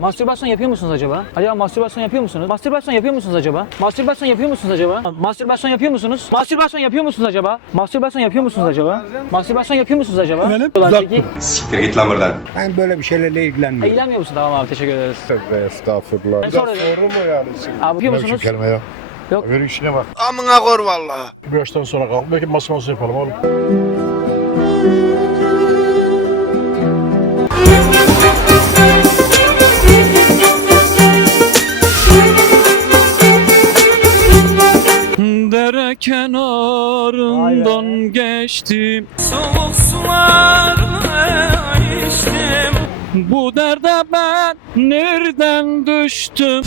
Mastürbasyon yapıyor musunuz acaba? Acaba mastürbasyon yapıyor musunuz? Mastürbasyon yapıyor musunuz acaba? Mastürbasyon yapıyor musunuz acaba? Mastürbasyon yapıyor musunuz? Mastürbasyon yapıyor musunuz acaba? Mastürbasyon yapıyor musunuz acaba? Mastürbasyon yapıyor musunuz acaba? Efendim? Peki, Siktir git lan buradan. Ben böyle bir şeylerle ilgilenmiyorum. Eğlenmiyor musun? Tamam abi teşekkür ederiz. Tövbe estağfurullah. Ben sonra Soru mu yani? Abi yapıyor biçim musunuz? kelime ya? Yok. Ver işine bak. Amına kor valla. Bu yaştan sonra kalk. Belki masa masa yapalım oğlum. Dere kenarından geçtim. Soğuk sularla içtim. Bu derde ben nereden düştüm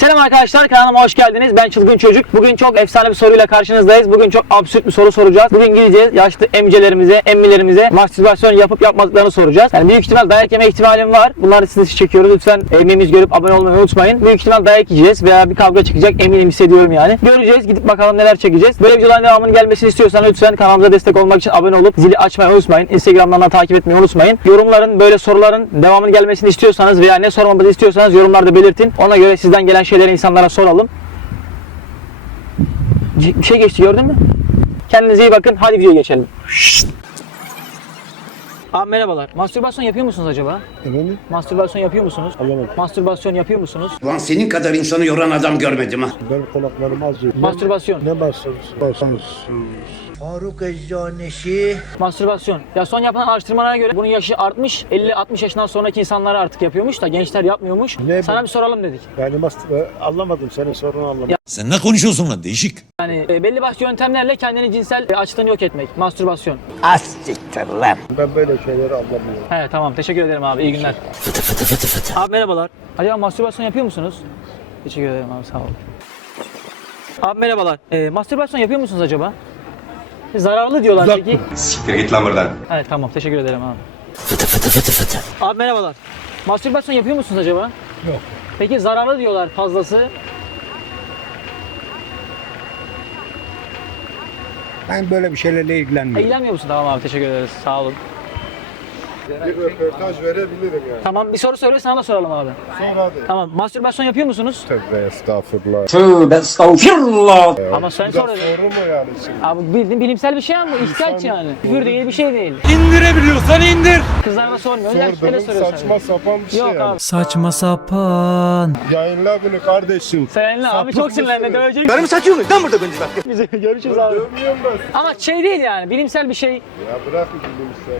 Selam arkadaşlar kanalıma hoş geldiniz. Ben Çılgın Çocuk. Bugün çok efsane bir soruyla karşınızdayız. Bugün çok absürt bir soru soracağız. Bugün gideceğiz yaşlı emcelerimize, emmilerimize mastürbasyon yapıp yapmadıklarını soracağız. Yani büyük ihtimal dayak yeme ihtimalim var. Bunları size çekiyoruz. Lütfen emmimiz görüp abone olmayı unutmayın. Büyük ihtimal dayak yiyeceğiz veya bir kavga çıkacak eminim hissediyorum yani. Göreceğiz. Gidip bakalım neler çekeceğiz. Böyle videoların devamının gelmesini istiyorsan lütfen kanalımıza destek olmak için abone olup zili açmayı unutmayın. Instagram'dan da takip etmeyi unutmayın. Yorumların böyle soruların devamının gelmesini istiyorsanız veya ne sormamızı istiyorsanız yorumlarda belirtin. Ona göre sizden gelen şeyleri insanlara soralım. C- Bir şey geçti gördün mü? Kendinize iyi bakın. Hadi videoya geçelim. Abi merhabalar. Mastürbasyon yapıyor musunuz acaba? Efendim? Mastürbasyon yapıyor musunuz? Anlamadım. Mastürbasyon yapıyor musunuz? Lan senin kadar insanı yoran adam görmedim ha. Ben kulaklarım az. Mastürbasyon. Ne basıyorsun? Basıyorsun. Faruk Eczanesi. Mastürbasyon. Ya son yapılan araştırmalara göre bunun yaşı artmış. 50-60 yaşından sonraki insanlar artık yapıyormuş da gençler yapmıyormuş. Ne Sana bu? bir soralım dedik. Yani mas- anlamadım senin sorunu anlamadım. Sen ne konuşuyorsun lan değişik. Yani e, belli başlı yöntemlerle kendini cinsel e, açlığını yok etmek. Mastürbasyon. Ben böyle şeyleri anlamıyorum. He tamam teşekkür ederim abi iyi günler. Abi merhabalar. Acaba mastürbasyon yapıyor musunuz? Teşekkür ederim abi sağ olun. Abi merhabalar. E, mastürbasyon yapıyor musunuz acaba? Zararlı diyorlar Uzak peki. Siktir git lan buradan. Evet tamam teşekkür ederim abi. Abi merhabalar. Mastürbasyon yapıyor musunuz acaba? Yok. Peki zararlı diyorlar fazlası. Ben böyle bir şeylerle ilgilenmiyorum. Eğlenmiyor musun? Tamam abi teşekkür ederiz. Sağ olun. Bir röportaj verebilirim yani. Tamam bir soru söyle sana da soralım abi. Sor hadi. Tamam mastürbasyon yapıyor musunuz? Tövbe estağfurullah. Tövbe estağfurullah. Ama sen sor. soru mu yani şimdi? Abi bildiğin bilimsel bir şey ama ihtiyaç İnsan- yani. Küfür değil bir şey değil. İndirebiliyorsan indir. Kızlarına sormuyor. Erkeklere soruyor saçma sadece. sapan bir şey Yok yani. abi. Saçma sapan. Yayınla bunu kardeşim. Seninle abi çok Sapık sinirlendi mısınız? dövecek. Benim saçıyorum. Lan burada bence bak. Bize görüşürüz abi. Dövmüyorum ben. Ama şey değil yani bilimsel bir şey. Ya bırak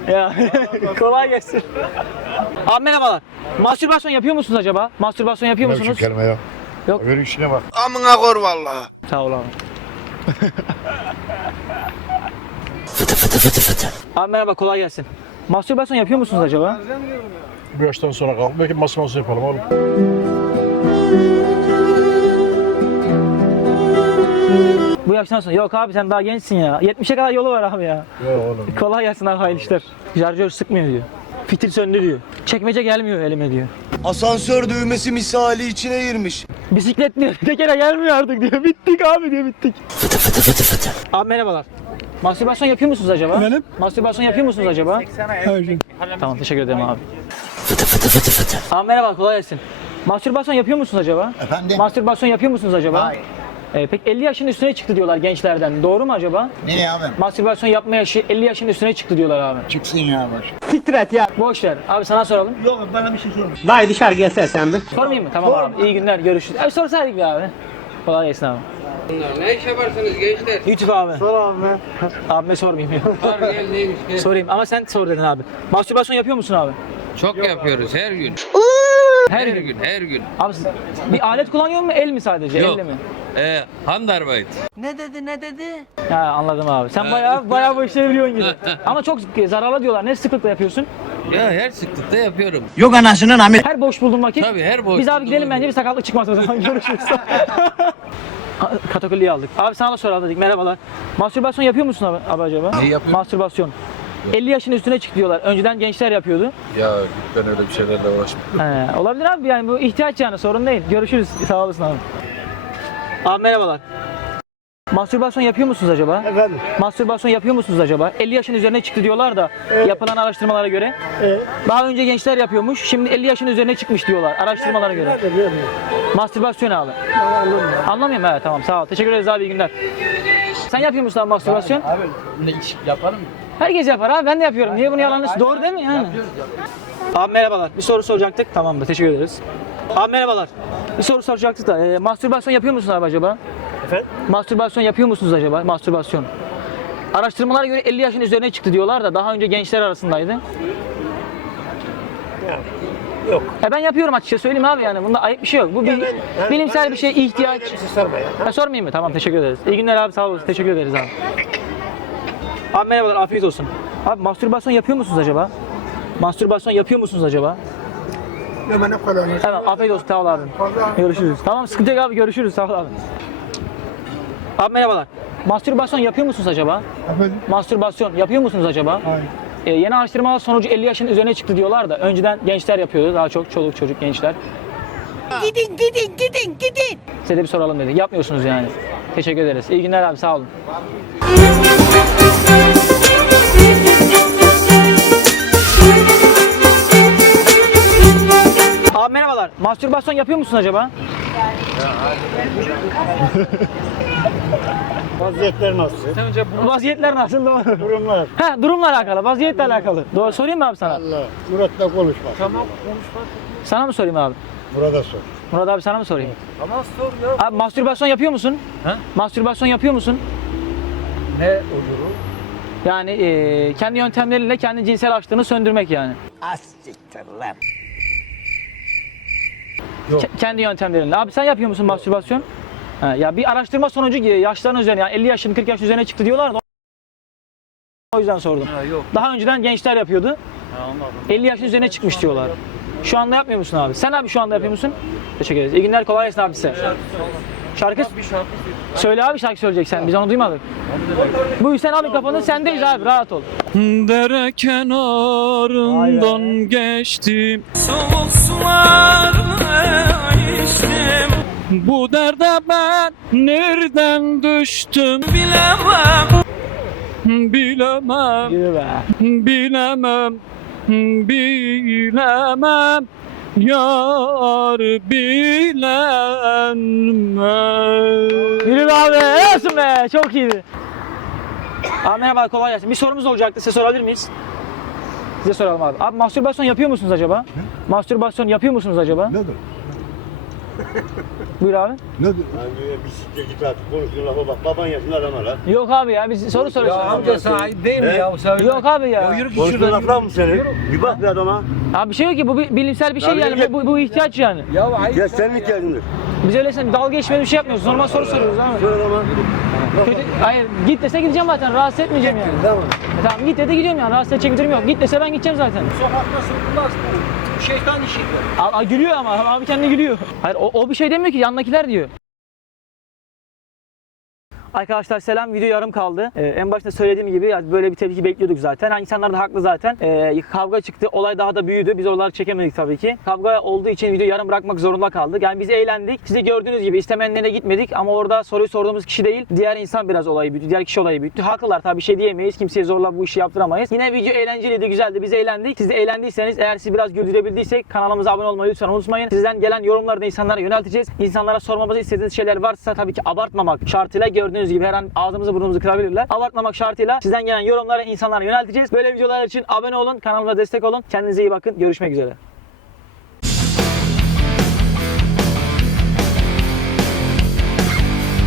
sen. Ya kolay gelsin. Abi merhabalar. Mastürbasyon yapıyor musunuz acaba? Mastürbasyon yapıyor Ne biçim musunuz? kelime ya? Yok. Ver işine bak. Amına kor valla. Sağ ol abi. abi merhaba kolay gelsin. Mastürbasyon yapıyor musunuz acaba? Bu yaştan sonra kalk. Belki masa masa yapalım oğlum. Bu yaştan sonra. Yok abi sen daha gençsin ya. 70'e kadar yolu var abi ya. Yok oğlum. Kolay gelsin abi hayırlı işler. Şarjör sıkmıyor diyor. Fitil söndü diyor. Çekmece gelmiyor elime diyor. Asansör düğmesi misali içine girmiş. Bisiklet diyor. Tekere gelmiyor artık diyor. Bittik abi diyor bittik. Abi merhabalar. Mastürbasyon yapıyor musunuz acaba? Efendim? Mastürbasyon yapıyor musunuz acaba? Hayır. Tamam teşekkür ederim abi. Abi merhaba kolay gelsin. Mastürbasyon yapıyor musunuz acaba? Efendim? Mastürbasyon yapıyor musunuz acaba? Hayır. Ee, pek 50 yaşın üstüne çıktı diyorlar gençlerden. Doğru mu acaba? Ne abi? Mastürbasyon yapma yaşı 50 yaşın üstüne çıktı diyorlar abi. Çıksın ya baş. Boş ver. Abi sana soralım. Yok bana bir şey sorma. Vay dışarı gelsene sen bir. Sormayayım mı? Tamam abi. İyi günler. Görüşürüz. Abi sorsaydık bir abi. Kolay gelsin abi. Ne iş yaparsınız gençler? YouTube abi. Sor abi. Abime sormayayım ya. Var gel neymiş gel. Sorayım ama sen sor dedin abi. Mastürbasyon yapıyor musun abi? Çok yapıyoruz her gün. Her, gün her gün. Abi siz bir alet kullanıyor mu el mi sadece? Yok. Elle mi? Ee, Handarbeit. Ha anladım abi. Sen bayağı bayağı bu işleri biliyorsun gibi. Ama çok zararlı diyorlar. Ne sıklıkla yapıyorsun? Ya her sıklıkta yapıyorum. Yok anasının amir. Her boş bulduğun vakit. Tabii her boş Biz abi gidelim vakit. bence bir sakatlık çıkmaz o zaman. Görüşürüz. Katakulliyi aldık. Abi sana da soralım dedik. Merhabalar. Mastürbasyon yapıyor musun abi, abi acaba? Ne yapıyorum? Mastürbasyon. 50 yaşın üstüne çıktı diyorlar. Önceden gençler yapıyordu. Ya ben öyle bir şeylerle uğraşmıyorum. He, olabilir abi yani bu ihtiyaç yani sorun değil. Görüşürüz. Sağ olasın abi. Abi merhabalar. Mastürbasyon yapıyor musunuz acaba? Efendim? Mastürbasyon yapıyor musunuz acaba? 50 yaşın üzerine çıktı diyorlar da yapılan araştırmalara göre. Daha önce gençler yapıyormuş. Şimdi 50 yaşın üzerine çıkmış diyorlar araştırmalara göre. Mastürbasyon abi. Anlamıyorum evet tamam sağ ol. Teşekkür ederiz abi iyi günler. Sen yapıyor musun abi mastürbasyon? Abi ne iş yaparım? Herkes yapar abi ben de yapıyorum. Niye bunu yalanlıyorsun? Doğru değil mi yani? Abi merhabalar. Bir soru soracaktık. Tamamdır. Teşekkür ederiz. Abi merhabalar. Bir soru soracaktık da. e, mastürbasyon yapıyor musunuz abi acaba? Efendim? Mastürbasyon yapıyor musunuz acaba? Mastürbasyon. Araştırmalara göre 50 yaşın üzerine çıktı diyorlar da daha önce gençler arasındaydı. Yok. E ben yapıyorum açıkça söyleyeyim abi yani. Bunda ayıp bir şey yok. Bu bir bilimsel bir şey ihtiyaç. Sorma ya. Ha, sormayayım mı? Tamam teşekkür ederiz. İyi günler abi sağ olasın. Teşekkür ederiz abi. Abi merhabalar afiyet olsun. Abi mastürbasyon yapıyor musunuz acaba? Mastürbasyon yapıyor musunuz acaba? Hemen ne kadar? Evet afiyet olsun sağ ol abi. Görüşürüz. Tamam sıkıntı yok abi görüşürüz sağ ol abi. Abi merhabalar. Mastürbasyon yapıyor musunuz acaba? Efendim? Mastürbasyon yapıyor musunuz acaba? Hayır. Ee, yeni araştırmalar sonucu 50 yaşın üzerine çıktı diyorlar da önceden gençler yapıyordu daha çok çoluk çocuk gençler. Gidin gidin gidin gidin. Size de bir soralım dedik. Yapmıyorsunuz yani. Teşekkür ederiz. İyi günler abi sağ olun. Merhabalar. Mastürbasyon yapıyor musun acaba? Vaziyetler nasıl? Vaziyetler nasıl? Doğru. Durumlar. Ha, durumla alakalı, vaziyetle alakalı. Doğru. Sorayım mı abi sana? Allah. Murat'la konuşma. Tamam. Sana mı sorayım abi? Burada sor. Murat abi sana mı sorayım? Tamam sor ya. Abi mastürbasyon yapıyor musun? Ha? Mastürbasyon yapıyor musun? Ne oluru? Yani eee, kendi yöntemleriyle kendi cinsel açlığını söndürmek yani. Ke- kendi yöntemlerinle. Abi sen yapıyor musun mastürbasyon? Ha, ya bir araştırma sonucu yaşların üzerine yani 50 yaşın 40 yaşın üzerine çıktı diyorlar da o yüzden sordum. yok. Daha önceden gençler yapıyordu. 50 yaşın üzerine çıkmış diyorlar. Şu anda yapmıyor musun abi? Sen abi şu anda yapıyor musun? Teşekkür ederiz. İyi günler kolay gelsin abi size. Şarkı Söyle abi şarkı söyleyeceksen. Biz onu duymadık. Bu sen al mikrofonu sendeyiz abi rahat ol. Dere kenarından geçtim. Soğuk sularla içtim? Bu derde ben nereden düştüm? Bilemem. Bilemem. Yürü be. Bilemem. Bilemem Yar bilemem Yürü be abi. Helal be. Çok iyiydi. Abi merhaba kolay gelsin. Bir sorumuz olacaktı. Size sorabilir miyiz? Size soralım abi. Abi mastürbasyon yapıyor musunuz acaba? Mastürbasyon yapıyor musunuz acaba? Nedir? Buyur abi. Nedir? Bisiklet git artık konuştuğun lafa bak. Baban yaşında adam hala. Yok abi ya biz soru Ya soruyoruz. amca sahip değil mi ya? Sen- Yok abi ya. Yürü git Konuştuğun şuradan. laflar mı senin? Bir bak bir adama. Abi bir şey yok ki bu bilimsel bir şey Ya yani bu, bu, bu ihtiyaç yani. Ya ayıp. Ya senin ihtiyacındır. Biz öyle sen dalga geçmeye bir şey yapmıyoruz. Normal soru soruyoruz abi. Söyle adama. Kötü, hayır git dese gideceğim zaten rahatsız etmeyeceğim yani. Tamam. E tamam git dedi gidiyorum yani rahatsız edecek bir durum yok. Git dese ben gideceğim zaten. Sokakta sürülmez bu. Şeytan işi. Abi gülüyor ama abi kendi gülüyor. Hayır o, o bir şey demiyor ki yandakiler diyor. Arkadaşlar selam video yarım kaldı. Ee, en başta söylediğim gibi yani böyle bir tepki bekliyorduk zaten. Yani insanlar da haklı zaten. Ee, kavga çıktı. Olay daha da büyüdü. Biz oraları çekemedik tabii ki. Kavga olduğu için video yarım bırakmak zorunda kaldık. Yani biz eğlendik. Sizi gördüğünüz gibi istemeyenlere gitmedik ama orada soruyu sorduğumuz kişi değil. Diğer insan biraz olayı büyüttü. Diğer kişi olayı büyüttü. Haklılar tabii şey diyemeyiz. Kimseye zorla bu işi yaptıramayız. Yine video eğlenceliydi, güzeldi. Biz eğlendik. Siz de eğlendiyseniz eğer sizi biraz güldürebildiysek kanalımıza abone olmayı lütfen unutmayın. Sizden gelen yorumları da insanlara yönelteceğiz. İnsanlara sormamızı istediğiniz şeyler varsa tabii ki abartmamak şartıyla gördüğünüz gibi her an ağzımızı burnumuzu kırabilirler. Abartmamak şartıyla sizden gelen yorumları insanlara yönelteceğiz. Böyle videolar için abone olun, kanalımıza destek olun. Kendinize iyi bakın. Görüşmek üzere.